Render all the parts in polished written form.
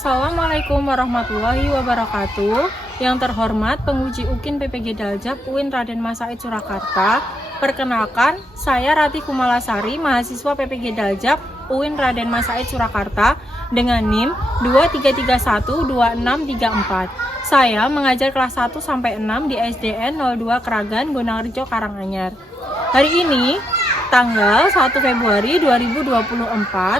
Assalamualaikum warahmatullahi wabarakatuh. Yang terhormat penguji UKIN PPG Daljab UIN Raden Mas Said Surakarta. Perkenalkan, saya Rati Kumalasari, mahasiswa PPG Daljab UIN Raden Mas Said Surakarta dengan NIM 23312634. Saya mengajar kelas 1 sampai 6 di SDN 02 Keragan, Gonangrejo, Karanganyar. Hari ini tanggal 1 Februari 2024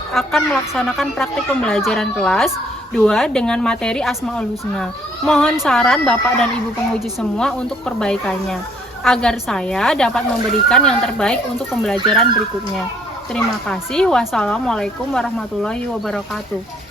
akan melaksanakan praktik pembelajaran kelas 2 dengan materi Asmaul Husna. Mohon saran Bapak dan Ibu penguji semua untuk perbaikannya, agar saya dapat memberikan yang terbaik untuk pembelajaran berikutnya. Terima kasih. Wassalamualaikum warahmatullahi wabarakatuh.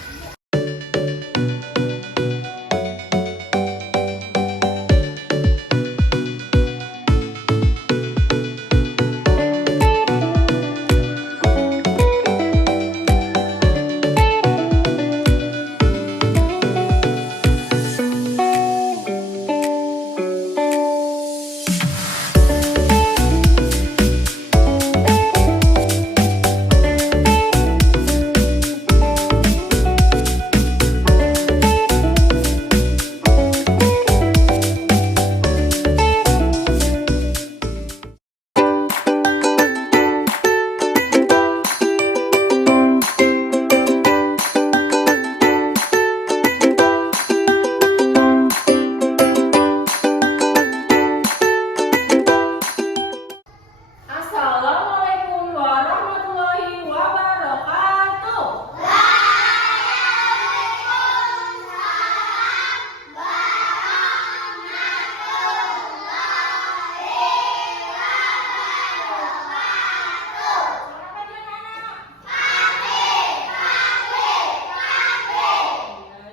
Assalamualaikum warahmatullahi wabarakatuh.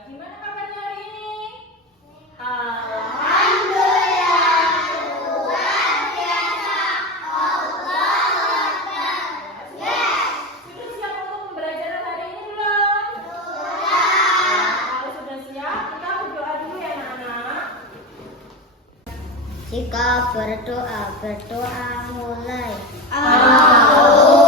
Gimana kabarnya hari ini? Sudah siap untuk pembelajaran hari ini belum? Kalau sudah siap, kita berdoa dulu ya anak-anak. Jika berdoa mulai. Alhamdulillah.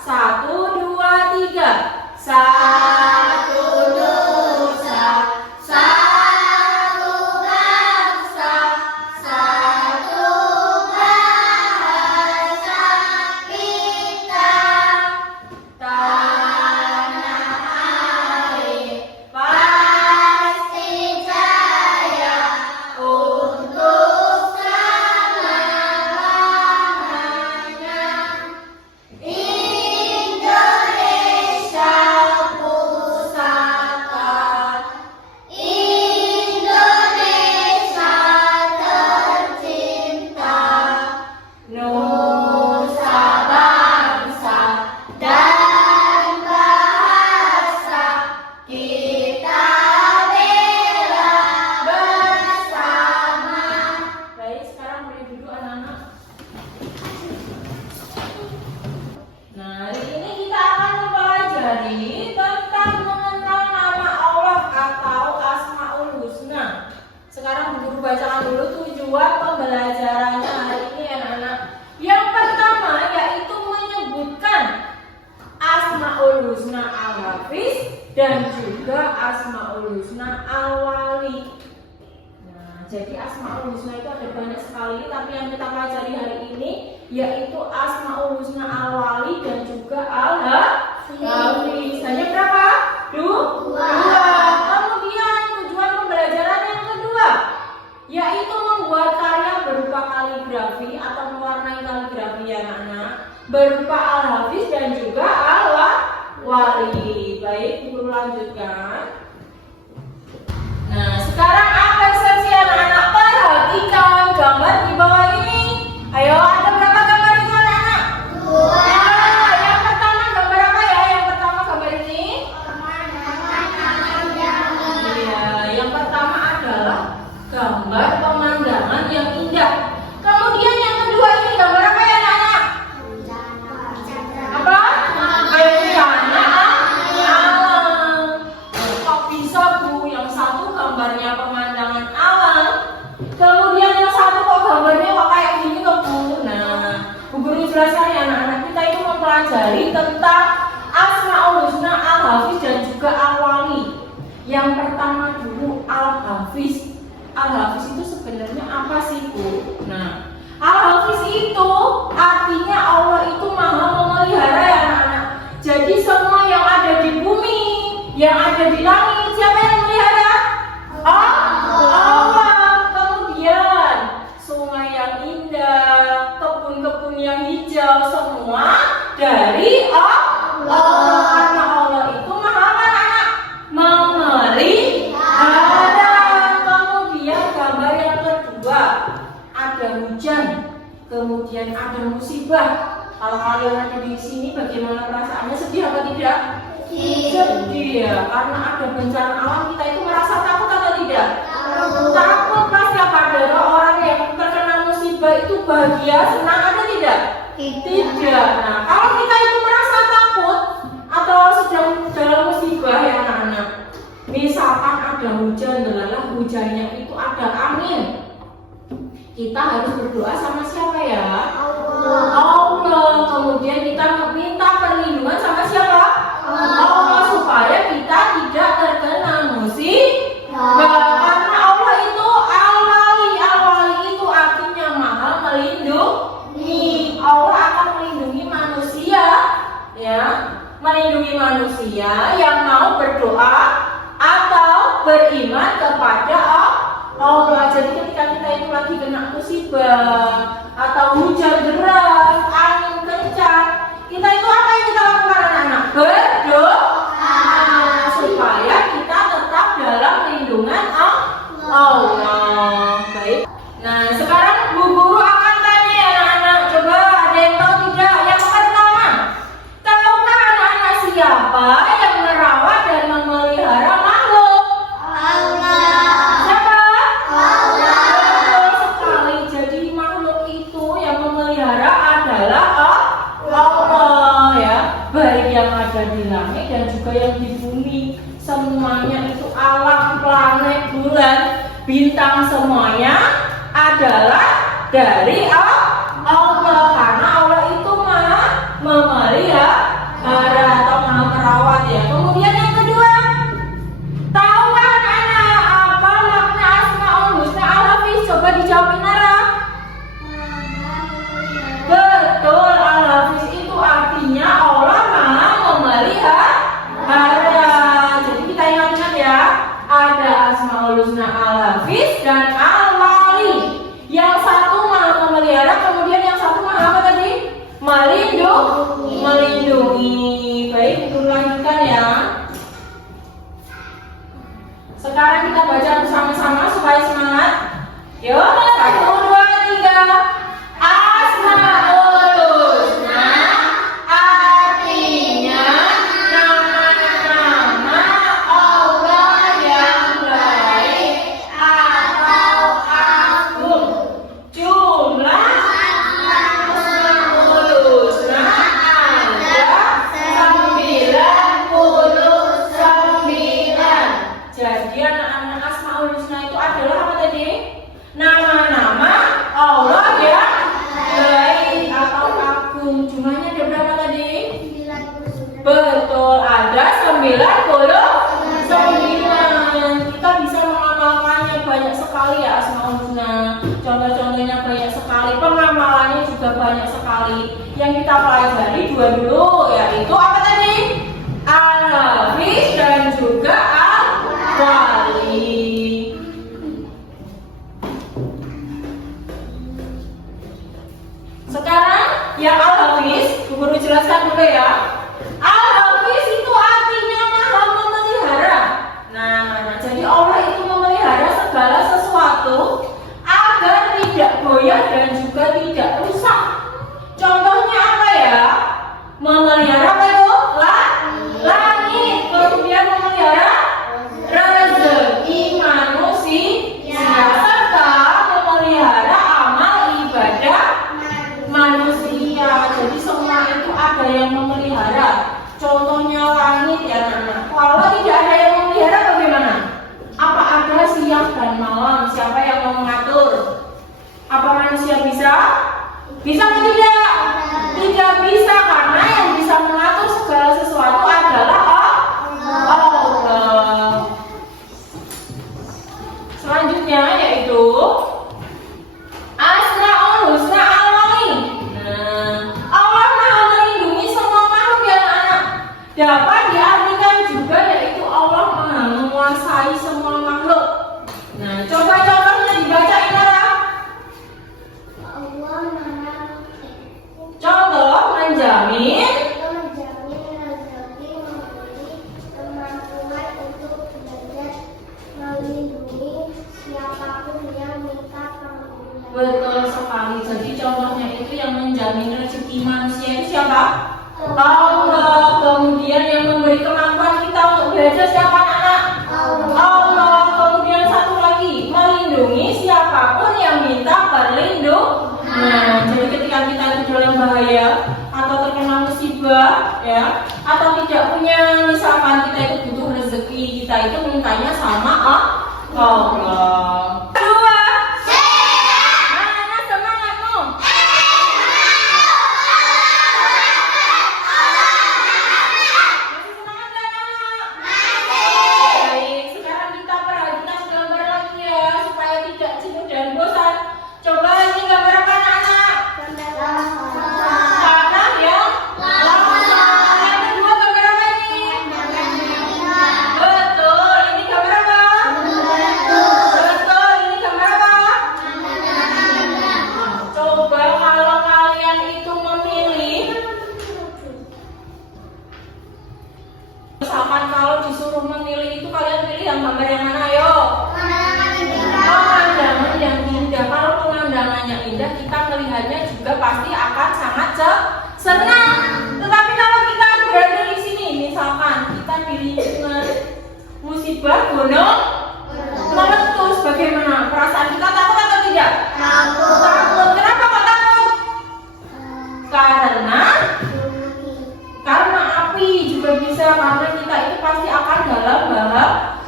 1, 2, 3. Satu nusa, satu bangsa, satu bahasa kita. Tanah air pasti jaya untuk selama-lamanya. Indonesia pusaka, Indonesia tercinta, nusa bangsa dan bahasa kita bela bersama. Baik, sekarang boleh duduk anak-anak. Nah, hari ini kita akan mempelajari tentang mengenal nama Allah atau Asmaul Husna. Sekarang guru bacakan dulu tujuan pembelajarannya hari ini anak-anak. Yang pertama yaitu menyebutkan Asmaul Husna Al-Hafiz dan juga Asmaul Husna Al-Wali. Nah, jadi Asmaul Husna itu ada banyak sekali, tapi yang kita pelajari hari ini yaitu Asmaul Husna Al-Wali dan juga Al-Hafiz. Hanya berapa? Dua. Kemudian tujuan pembelajaran yang kedua yaitu membuat karya berupa kaligrafi atau mewarnai kaligrafi ya anak-anak, berupa Al-Hafiz dan juga Al-Wali. Baik, guru lanjutkan. Nah, sekarang apa eksepsi anak-anak? Perhatikan gambar di bawah ini. Ayo, ada berapa gambar itu anak-anak? Dua. Yang pertama gambar apa ya? Yang pertama gambar ini? Iya, yang pertama adalah gambar pemandangan yang indah. Kemudian yang kedua ini gambar apa ya anak-anak? Apa? Bencana alam. Kok bisa Bu? Yang satu gambarnya pemandangan alam, kemudian yang satu kok gambarnya kok kayak gini kok Bu? Nah, Bu Guru jelaskan ya anak-anak, kita itu mempelajari tentang Asmaul Husna Al-Hafiz dan juga Al-Wali. Yang pertama dulu Al-Hafiz. Al-Hafiz itu sebenarnya apa sih Bu? Nah, Al-Hafiz itu artinya Allah itu maha memelihara ya anak-anak. Jadi semua yang ada di bumi, yang ada di langit, siapa yang memelihara? Allah. Kemudian sungai yang indah, kebun-kebun yang hijau, semua dari Allah. Karena Allah itu maha apa anak? Memelihara. Kemudian gambar yang kedua ada hujan, kemudian ada musibah. Kalau kalian ada di sini, bagaimana perasaannya? Sedih apa tidak? Sedih ya, karena ada bencana alam, kita itu merasa takut atau tidak? Takut pasti. Apa ada orang yang terkena musibah itu bahagia, senang atau tidak? Tidak. Nah, kalau kita itu merasa takut atau sedang dalam musibah ya anak-anak, misalkan ada hujan, delalah hujannya itu ada angin, kita harus berdoa sama siapa ya? Allah. Kemudian kita minta perlindungan sama siapa? Allah, supaya kita tidak terkena musibah. Karena Allah itu Al-Wali. Al-Wali itu artinya maha melindungi. Allah akan melindungi manusia, ya, melindungi manusia yang mau berdoa atau beriman kepada Allah. Jadi ketika kita itu lagi kena musibah atau hujan deras, angin kencang, kita itu apa yang kita lakukan anak-anak? Berdoa supaya kita tetap dalam lindungan Allah. Baik. Nah, sekarang Bu Guru akan tanya ya anak-anak. Coba ada yang tahu tidak? Yang pertama, tahukah anak-anak siapa yang merawat dan memelihara makhluk? Allah. Siapa? Allah. Betul sekali. Jadi makhluk itu yang memelihara adalah Allah ya. Baik yang ada di langit dan juga yang di bumi. Semuanya itu alam, planet, bulan, bintang, semuanya adalah dari Allah. Karena Allah itu maha memelihara atau merawat ya. Kemudian yang kedua, tahu kan anak apa makna Asmaul Husna Al-Hafiz? Coba dijawab Inara. Betul, Al-Hafiz itu artinya Allah Maha memelihara. Jadi kita ingat ya, ada Asmaul Husna Al-Hafiz dan Al-Wali. Yang satu Maha memelihara, kemudian yang satu Maha apa tadi? Melindungi. Baik, kita lanjutkan ya. Sekarang kita baca bersama-sama supaya semangat. Yuk, 1, 2, 3. Asmaul Husna artinya nama-nama Allah yang baik atau agung. Jumlah Asmaul Husna ada 99. Jadi anak-anak Asmaul Husna itu adalah apa tadi? Nama-nama Allah yang baik atau agung. Jumlahnya ada berapa tadi? 99. Betul, ada 99. Kita bisa mengamalkannya banyak sekali ya Asmaul Husna. Contoh-contohnya banyak sekali, pengamalannya juga banyak sekali. Yang kita pelajari dua dulu, yaitu apa tadi? Al-Hafiz dan juga Al-Wali. Sekarang yang Al-Hafiz, guru jelaskan dulu ya. Al-Hafiz itu artinya Maha memelihara. Nah, jadi Allah itu memelihara segala sesuatu agar tidak goyah dan juga tidak rusak. Contohnya apa ya? Memelihara apa itu? Langit. Kemudian memelihara rezeki manusia serta memelihara amal ibadah manusia. Jadi semua itu ada yang memelihara. Contohnya langit ya anak-anak. Kalau tidak ada yang memelihara bagaimana? Apa ada siang dan malam? Siapa yang mau mengatur? Apa manusia bisa? Bisa atau tidak? Tidak bisa, karena yang bisa mengatur segala sesuatu adalah Allah. Selanjutnya yaitu Asmaul Husna Al-Wali. Allah Maha melindungi semua makhluk ya anak. Dapat diartikan juga yaitu Allah Maha menguasai semua makhluk. Nah, coba contohnya dibaca Inara. Allah Maha Contoh menjamin menjamin rezeki, memberi kemampuan untuk belajar, melindungi siapapun yang minta perlindungan. betul sekali. Jadi contohnya itu yang menjamin rezeki manusia itu siapa? Allah. Kemudian yang memberi kemampuan kita untuk belajar siapa anak? Allah. Kemudian satu lagi, melindungi siapapun yang minta perlindungan. Nah, jadi ketika kita itu dalam bahaya atau terkena musibah ya, atau tidak punya, misalkan kita itu butuh rezeki, kita itu mintanya sama Allah. Kedua, mana semangatmu? Masih semangat nggak anak? Baik, sekarang kita perhatikan gambar lagi ya, supaya tidak jenuh dan bosan. Coba ini gambar apa anak-anak? Tanah yang lapang. Yang kedua gambar apa ini? Betul, ini gambar apa? Betul, ini gambar apa? Coba kalau kalian itu memilih, misalkan kalau disuruh memilih itu kalian pilih yang gambar yang mana? Ayo. Pemandangan yang indah. Kalau pemandangannya indah, kita melihatnya juga pasti akan sangat senang. Tetapi kalau kita berada di sini, misalkan kita di lingkungan musibah gunung meletus, bagaimana perasaan kita? Takut atau tidak? Takut. Kenapa kok takut? Karena api juga bisa, karena kita itu pasti akan dalam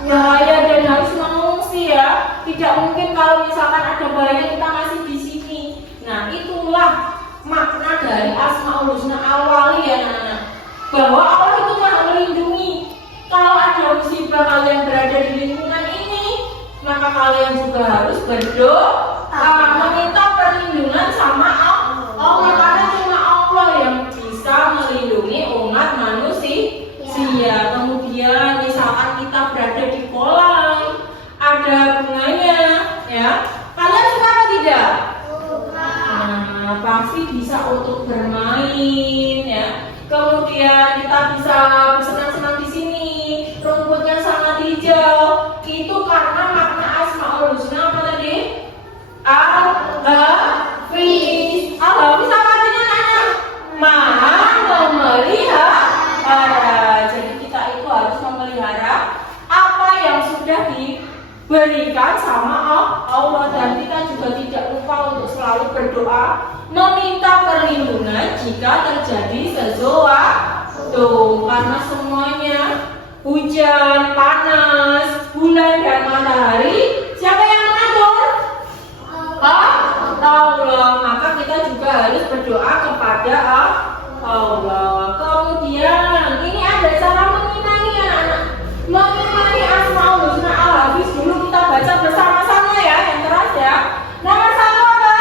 bahaya dan harus mengungsi ya. Tidak mungkin kalau misalkan ada bahaya kita masih di sini. Nah, itulah makna dari Asmaul Husna Al-Wali ya anak-anak, bahwa Allah itu maha melindungi. Kalau ada musibah kalian berada di lingkungan ini, maka kalian juga harus berdoa meminta perlindungan sama Allah, karena cuma Allah yang bisa melindungi umat manusia. Kemudian misalkan kita berada di kolam, ada bunganya, ya, kalian suka atau tidak? Nah, pasti bisa untuk bermain, ya. Kemudian kita bisa bersenang-senang di sini, rumputnya sangat hijau. Itu karena makna Asmaul Husna apa tadi? Al-Hafiz. Al-Hafiz apa artinya anak? Maha memelihara. Jadi kita itu harus memelihara apa yang sudah diberikan sama Allah, dan kita juga tidak lupa untuk selalu berdoa meminta perlindungan jika terjadi sesuatu, karena semuanya hujan, panas, bulan dan matahari siapa yang mengatur? Allah. Maka kita juga harus berdoa kepada Allah. Kemudian ini ada cara mengimani anak-anak, mengimani Asmaul Husna Al-Hafiz. Dulu kita baca bersama-sama ya, yang keras ya. Nomor 1 apa?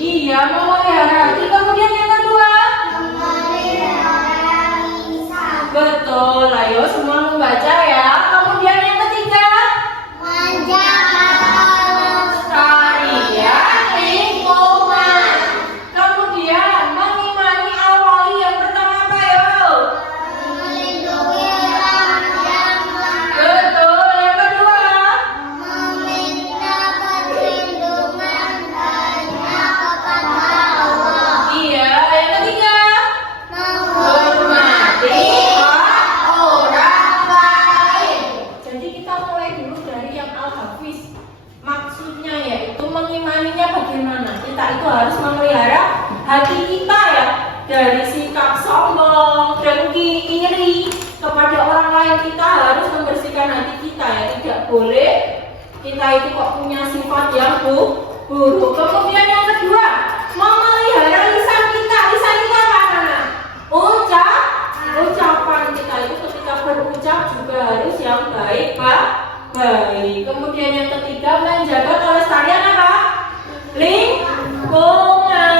Iya, memelihara hati. Kemudian yang kedua? Betul, ayo semua membaca ya. Kemudian yang ketiga? Pelestarian lingkungan. Kemudian mengimani Al-Wali yang pertama apa yo? Melindungi orang yang lemah. Betul, yang kedua? Meminta perlindungan hanya kepada Allah. Iya, yang ketiga? Menghormati orang lain. Jadi kita mulai dulu dari yang Al-Hafiz. Maksudnya yaitu mengimaninya bagaimana? Kita itu harus memelihara hati kita ya, dari sikap sombong, dengki, iri kepada orang lain. Kita harus membersihkan hati kita ya, tidak boleh kita itu kok punya sifat yang buruk. Kemudian yang kedua, memelihara lisan kita. Lisan kita apa anak? Ucapan kita itu ketika berucap juga harus yang baik. Kemudian yang ketiga, menjaga kelestarian apa? Lingkungan.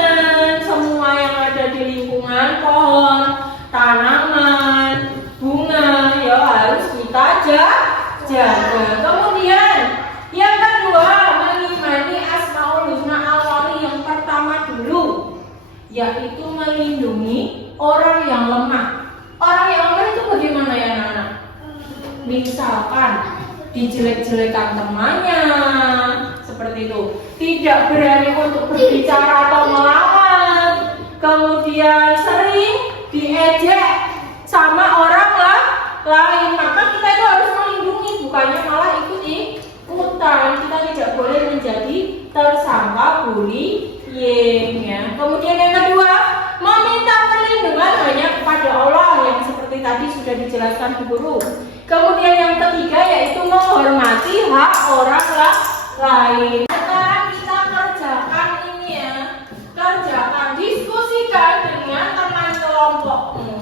Semua yang ada di lingkungan, pohon, tanaman, bunga, ya harus kita jaga. Kemudian yang kedua, mengimani Asmaul Husna Al-Wali yang pertama dulu, yaitu melindungi orang yang lemah. Orang yang lemah itu bagaimana ya anak-anak? Misalkan dijelek-jelekan temannya, seperti itu, tidak berani untuk berbicara atau melawan, kemudian sering diejek sama orang lain, maka kita itu harus melindungi, bukannya malah ikut-ikutan. Kita tidak boleh menjadi tersangka bullying ya. Kemudian yang kedua, meminta perlindungan hanya kepada Allah yang seperti tadi sudah dijelaskan Bu Guru. Kemudian yang ketiga yaitu menghormati hak orang lain. Sekarang kita kerjakan ini ya, diskusikan dengan teman kelompokmu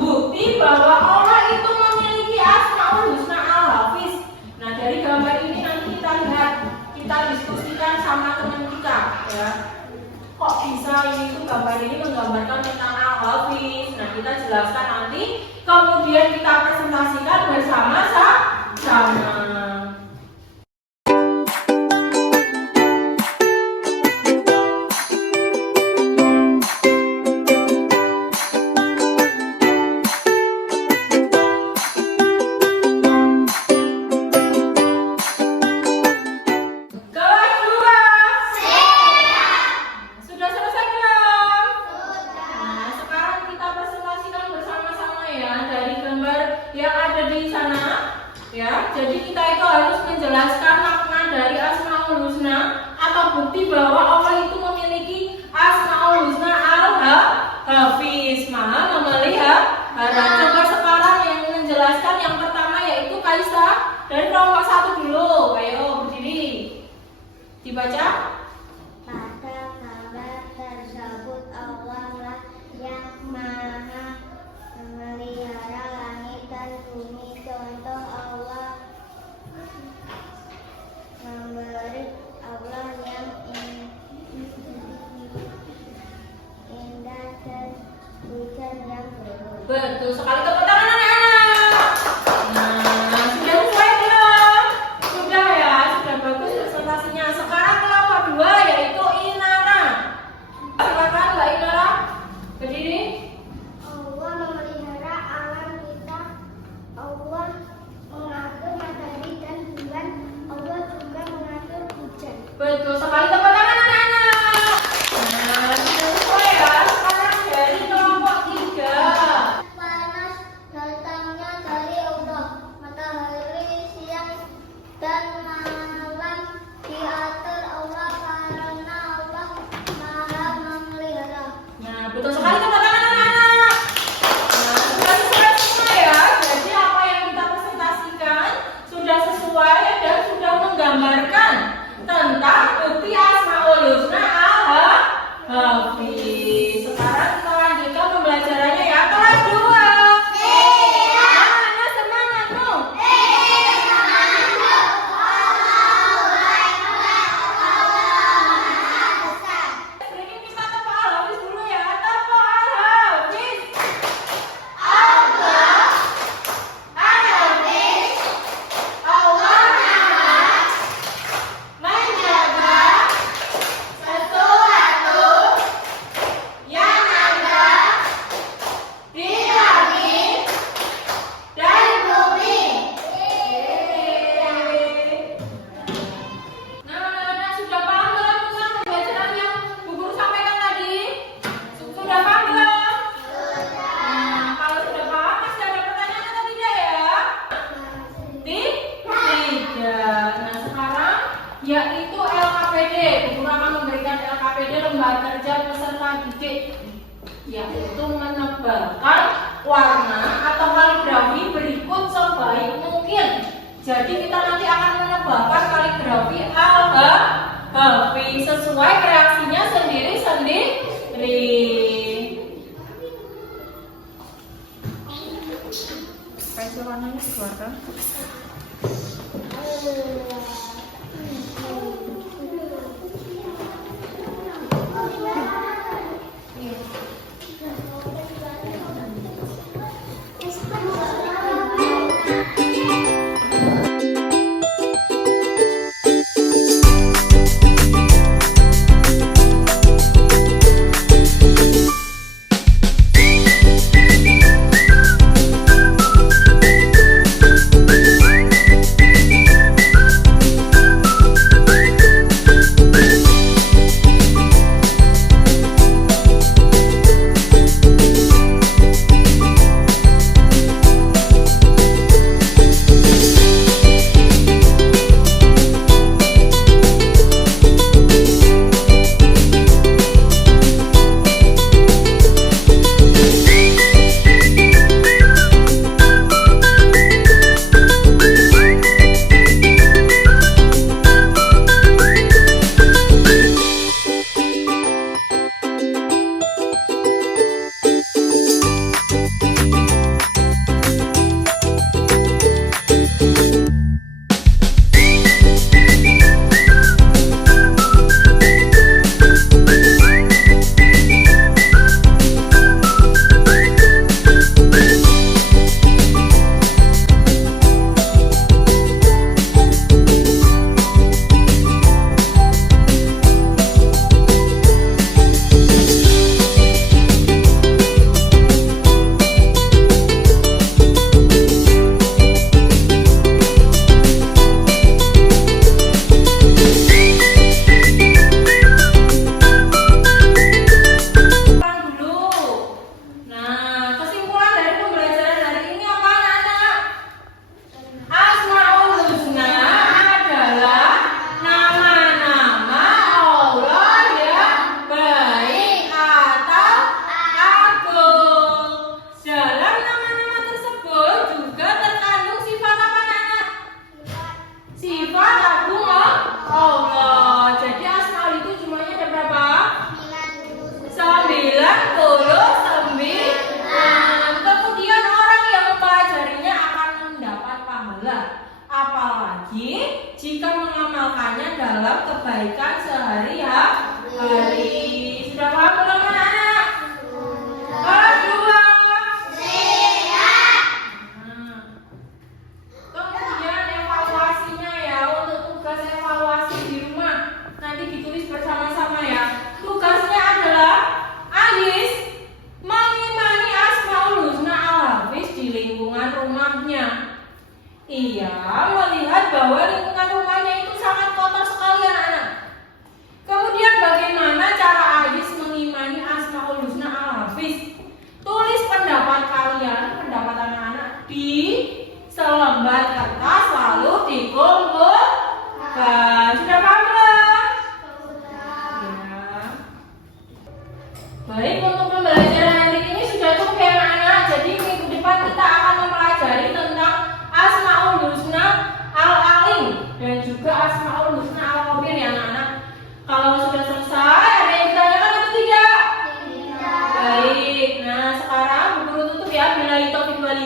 bukti bahwa Allah itu memiliki Asmaul Husna Al-Hafiz. Nah, dari gambar ini nanti kita lihat, kita diskusikan sama teman kita ya. Kok bisa ini tuh gambar ini menggambarkan tentang Al-Hafiz? Nah, kita jelaskan nanti, kemudian kita presentasikan bersama-sama. Jadi kita itu harus menjelaskan makna dari Asmaul Husna atau bukti bahwa Allah itu memiliki Asmaul Husna Al-Hafiz, maha memelihara. Coba sekarang yang menjelaskan yang pertama yaitu Kaisa dari kelompok 1 dulu. Ayo berdiri, dibaca. hujan yang turun. Betul sekali, tepuk tangan anak-anak. Nah, sudah sesuai belum? Sudah ya, sudah bagus presentasinya. Sekarang kelompok 2 yaitu Inara. Silakan Mbak Inara, berdiri. Allah memelihara alam kita. Allah mengatur matahari dan bulan. Allah juga mengatur hujan. Betul sekali, tepuk tangan anak-anak. Nah, sudah sesuai ya. Sekarang dari kelompok 3. Panas datangnya dari Allah. Matahari siang dan malam diatur Allah karena Allah Maha memelihara. Nah, betul sekali, tepuk tangan anak-anak. Nah, sudah sesuai semua ya. Jadi apa yang kita presentasikan sudah sesuai dan sudah menggambarkan tentang bukti Asmaul Husna Al-Hafiz. Sekarang kita lanjutkan pembelajarannya ya, kelas 2. Semangat, semangat dong. Ini kita tepuk Al-Hafiz dulu ya. Tepuk Al-Hafiz. Allah menjaga sesuatu yang ada di langit dan bumi. Nah, sudah paham belum tentang pembelajaran yang Bu Guru sampaikan tadi? Sudah paham belum? Nah, kalau sudah paham masih ada pertanyaan atau tidak ya? Tidak. Nah, sekarang yaitu LKPD. Bu Guru akan memberikan LKPD lembaga kerja peserta didik, yaitu menebalkan warna atau kaligrafi berikut sebaik mungkin. Jadi kita nanti akan menebalkan kaligrafi Al-Hafiz sesuai kreasinya sendiri-sendiri. Pensil warnanya dikeluarkan.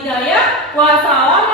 hidayah. Wassalamualaikum